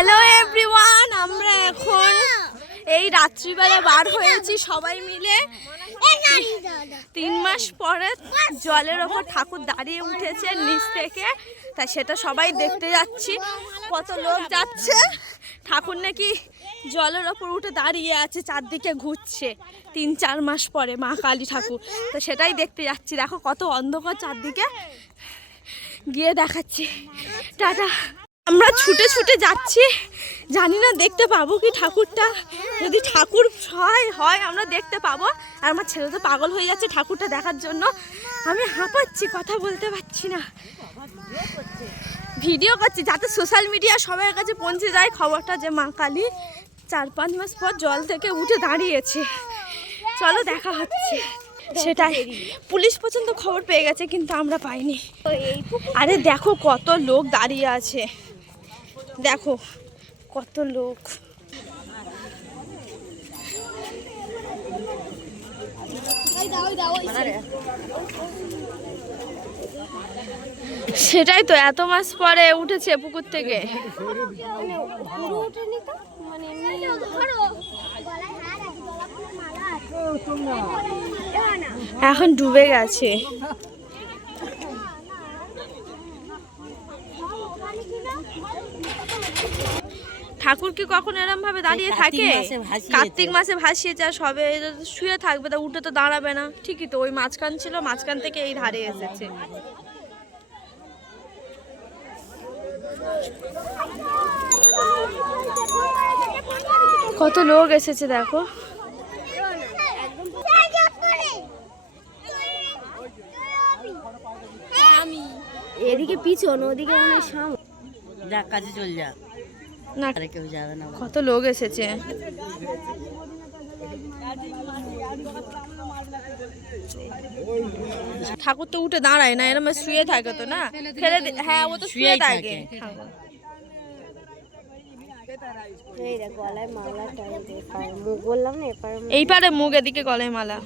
Hello everyone আমরা এখন এই রাত্রিবেলা বার হয়েছি সবাই মিলে। তিন মাস পরে জলের ওপর ঠাকুর দাঁড়িয়ে উঠেছে নিচ থেকে। তা সেটা সবাই দেখতে যাচ্ছি। কত লোক যাচ্ছে। ঠাকুর নাকি জলের ওপর উঠে দাঁড়িয়ে আছে, চারদিকে ঘুরছে তিন, চার মাস পরে মা কালী ঠাকুর। তো সেটাই দেখতে যাচ্ছি। দেখো কত অন্ধকার চারদিকে। গিয়ে দেখাচ্ছি। টাটা। আমরা ছুটে ছুটে যাচ্ছি। জানি না দেখতে পাবো কি ঠাকুরটা। যদি ঠাকুর হয় হয় আমরা দেখতে পাবো। আর আমার ছেলে তো পাগল হয়ে যাচ্ছে ঠাকুরটা দেখার জন্য। আমি হাঁপাচ্ছি কথা বলতে পারছি না। ভিডিও করছি যাতে সোশ্যাল মিডিয়া সবার কাছে পৌঁছে যায় খবরটা যে মা কালী চার পাঁচ মাস পর জল থেকে উঠে দাঁড়িয়েছে। চলো দেখা হচ্ছে। সেটাই। পুলিশ পর্যন্ত খবর পেয়ে গেছে কিন্তু আমরা পাইনি। আরে দেখো কত লোক দাঁড়িয়ে আছে। দেখো কত লোক। সেটাই তো এত মাস পরে উঠেছে পুকুর থেকে। এখন ডুবে গেছে। ঠাকুর কি কখন এরম ভাবে দাঁড়িয়ে কার্তিক থাকে? মাসে ভাসিয়েছে। কার্তিক মাসে ভাসিয়ে যা সবে শুয়ে থাকবে তা উঠে তো দাঁড়াবে না। ঠিকই তো ওই মাঝখান ছিল মাঝখান থেকে এই ধারে এসেছে। কত লোক এসেছে দেখো। এদিকে পিছন ওদিকে মনে সামনে। যা কাজে চল যা না আরে কেউ যাবে না কত লোক এসেছে। ঠাকুর তো উঠে দাঁড়ায় না এরম শুয়ে থাকে তো না? ফেলে হ্যাঁ ও তো শুয়ে থাকে। এই পারে মুখ এদিকে গলায় মালা।